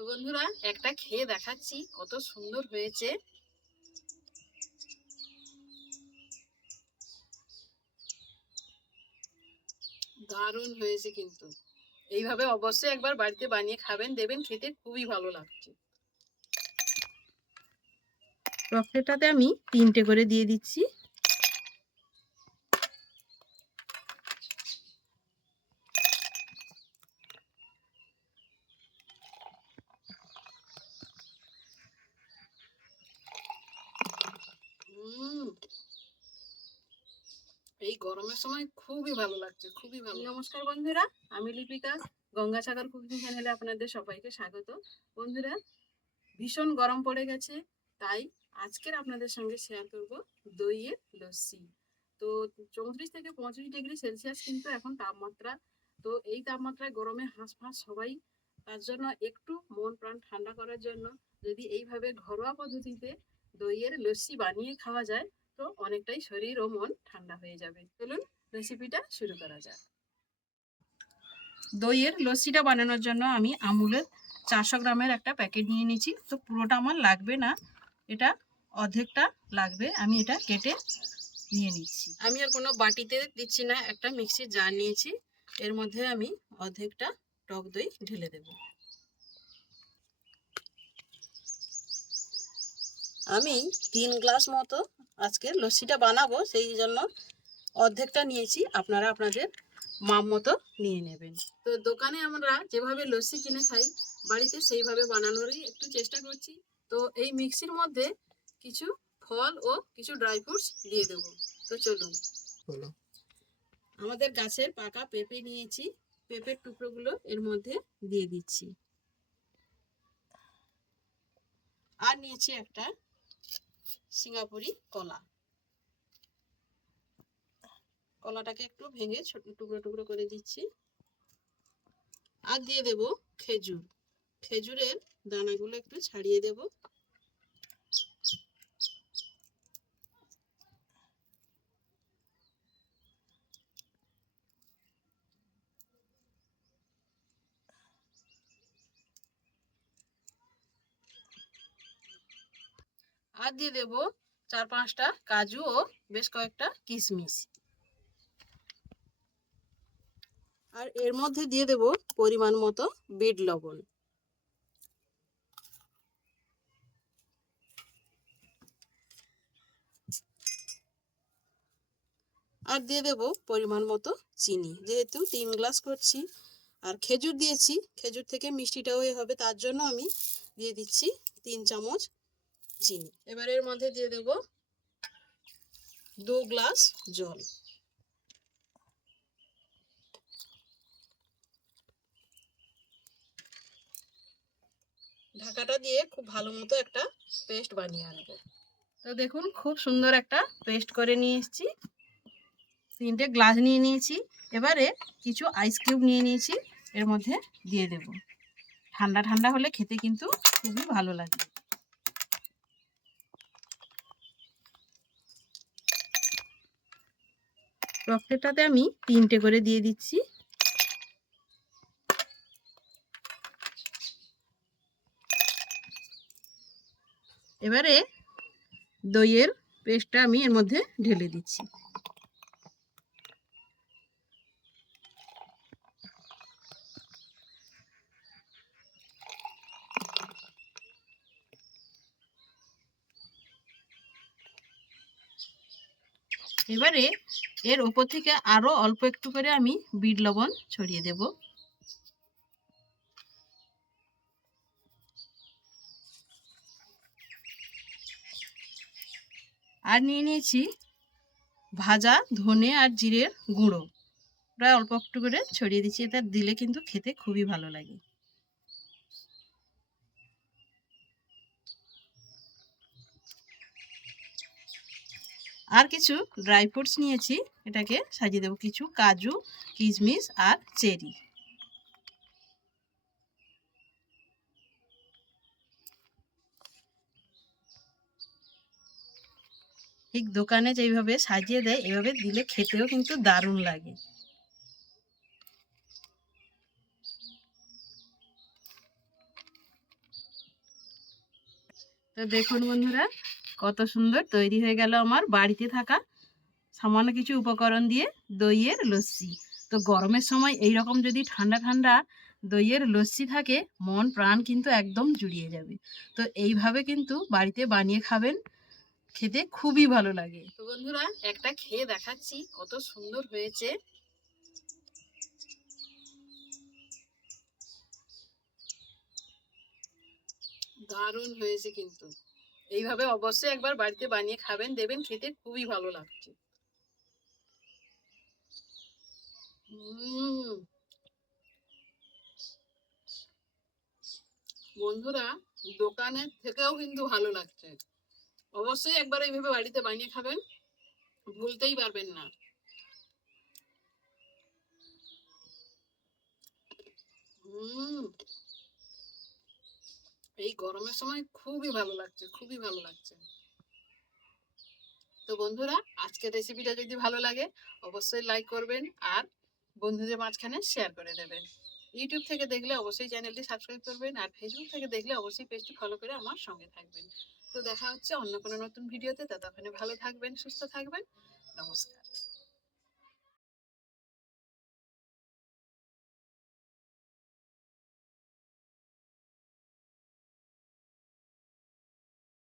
তো বন্ধুরা, একটা খেয়ে দেখাচ্ছি কত সুন্দর হয়েছে। দারুণ হয়েছে কিন্তু। এইভাবে অবশ্যই একবার বাড়িতে বানিয়ে খাবেন, দেবেন, খেতে খুবই ভালো লাগছে। রকেটটাতে আমি তিনটে করে দিয়ে দিচ্ছি। এই গরমের সময় খুবই ভালো লাগছে খুবই ভালো নমস্কার বন্ধুরা আমি লিপিকা গঙ্গাসাগর কুকিং চ্যানেলে আপনাদের সবাইকে স্বাগত। বন্ধুরা ভীষণ গরম পড়ে গেছে তাই আজকের আপনাদের সঙ্গে শেয়ার করব দইয়ের লস্যি। তো চৌত্রিশ থেকে পঁয়ত্রিশ ডিগ্রি সেলসিয়াস কিন্তু এখন তাপমাত্রা তো এই তাপমাত্রায় গরমে হাঁসফাঁস সবাই তার জন্য একটু মন প্রাণ ঠান্ডা করার জন্য যদি এইভাবে ঘরোয়া পদ্ধতিতে দইয়ের লস্যি বানিয়ে খাওয়া যায় তো অনেকটাই শরীর ও মন ঠান্ডা হয়ে যাবে। চলুন রেসিপিটা শুরু করা যাক। দইয়ের লস্যিটা বানানোর জন্য আমি আমুলের চারশো গ্রামের একটা প্যাকেট নিয়ে নিয়েছি। তো পুরোটা আমার লাগবে না, এটা অর্ধেকটা লাগবে, আমি এটা কেটে নিয়ে নিচ্ছি। আমি আর কোনো বাটিতে দিচ্ছি না, একটা মিক্সির জার নিয়েছি। এর মধ্যে আমি অর্ধেকটা টক দই ঢেলে দেব। আমি তিন গ্লাস মতো আজকে লস্যিটা বানাবো সেই জন্য অর্ধেকটা নিয়েছি। আপনারা আপনাদের মাপ মতো নিয়ে নেবেন। তো দোকানে আমরা যেভাবে লস্যি কিনে খাই বাড়িতে সেইভাবে বানানোরই একটু চেষ্টা করছি। তো এই মিক্সির মধ্যে কিছু ফল ও কিছু ড্রাই ফ্রুটস দিয়ে দেবো। তো চলুন। আমাদের গাছের পাকা পেঁপে নিয়েছি। পেঁপের টুকরোগুলো এর মধ্যে দিয়ে দিচ্ছি। আর নিয়েছি একটা সিঙ্গাপুরি কলা। কলাটাকে একটু ভেঙে ছোট টুকরো টুকরো করে দিচ্ছি। আর দিয়ে দেব খেজুর। খেজুরের দানাগুলো একটু ছাড়িয়ে দেব। আর দিয়ে দেব চার পাঁচটা কাজু ও বেশ কয়েকটা কিশমিশ আর এর মধ্যে দিয়ে দেব পরিমাণ মতো বিট লবণ। আর দিয়ে দেব পরিমাণ মতো চিনি। যেহেতু তিন গ্লাস করছি, আর খেজুর দিয়েছি, খেজুর থেকে মিষ্টিটাও হবে, তার জন্য আমি দিয়ে দিচ্ছি তিন চামচ চিনি। এবার এর মধ্যে দিয়ে দেব দু গ্লাস জল। ঢাকাটা দিয়ে খুব ভালো মতো একটা পেস্ট বানিয়ে আনব। তো দেখুন, খুব সুন্দর একটা পেস্ট করে নিয়ে এসেছি। তিনটে গ্লাস নিয়ে নিয়েছি। এবারে কিছু আইস কিউব নিয়ে নিয়েছি। এর মধ্যে দিয়ে দেব। ঠান্ডা ঠান্ডা হলে খেতে কিন্তু খুবই ভালো লাগে। রক্তেরটাতে আমি তিনটে করে দিয়ে দিচ্ছি। এবারে দইয়ের পেস্টটা আমি এর মধ্যে ঢেলে দিচ্ছি। এবারে এর ওপর থেকে আরও অল্প একটু করে আমি বিট লবণ ছড়িয়ে দেব। আর নিয়ে নিয়েছি ভাজা ধনে আর জিরের গুঁড়ো। প্রায় অল্প একটু করে ছড়িয়ে দিচ্ছি। এটা দিলে কিন্তু খেতে খুবই ভালো লাগে। আর কিছু ড্রাই ফ্রুটস নিয়েছি। এটাকে সাজিয়ে দেবো। কিছু কাজু, কিশমিশ আর চেরি। ঠিক দোকানে যেইভাবে সাজিয়ে দেয়, এভাবে দিলে খেতেও কিন্তু দারুণ লাগে। তো দেখুন বন্ধুরা কত সুন্দর তৈরি হয়ে গেল আমার বাড়িতে থাকা সামান্য কিছু উপকরণ দিয়ে দইয়ের লস্যি। তো গরমের সময় এই রকম যদি ঠান্ডা ঠান্ডা দইয়ের লস্যি থাকে, মন প্রাণ কিন্তু একদম জুড়িয়ে যাবে। তো এইভাবে কিন্তু বাড়িতে বানিয়ে খাবেন, খেতে খুবই ভালো লাগে। তো বন্ধুরা, একটা খেয়ে দেখাচ্ছি কত সুন্দর হয়েছে। দারুণ হয়েছে কিন্তু। এইভাবে অবশ্যই একবার বাড়িতে বানিয়ে খাবেন, দেবেন খেতে, খুবই ভালো লাগছে। বন্ধুরা, দোকানের থেকেও কিন্তু ভালো লাগছে। অবশ্যই একবার এইভাবে বাড়িতে বানিয়ে খাবেন, ভুলতেই পারবেন না। উম। এই গরমের সময় খুবই ভালো লাগছে, খুবই ভালো লাগছে। তো বন্ধুরা, আজকের রেসিপিটা যদি ভালো লাগে, অবশ্যই লাইক করবেন আর বন্ধুদের মাঝখানে শেয়ার করে দেবেন। ইউটিউব থেকে দেখলে অবশ্যই চ্যানেলটি সাবস্ক্রাইব করবেন আর ফেসবুক থেকে দেখলে অবশ্যই পেজটি ফলো করে আমার সঙ্গে থাকবেন। তো দেখা হচ্ছে অন্য কোনো নতুন ভিডিওতে ততক্ষণে ভালো থাকবেন, সুস্থ থাকবেন। নমস্কার।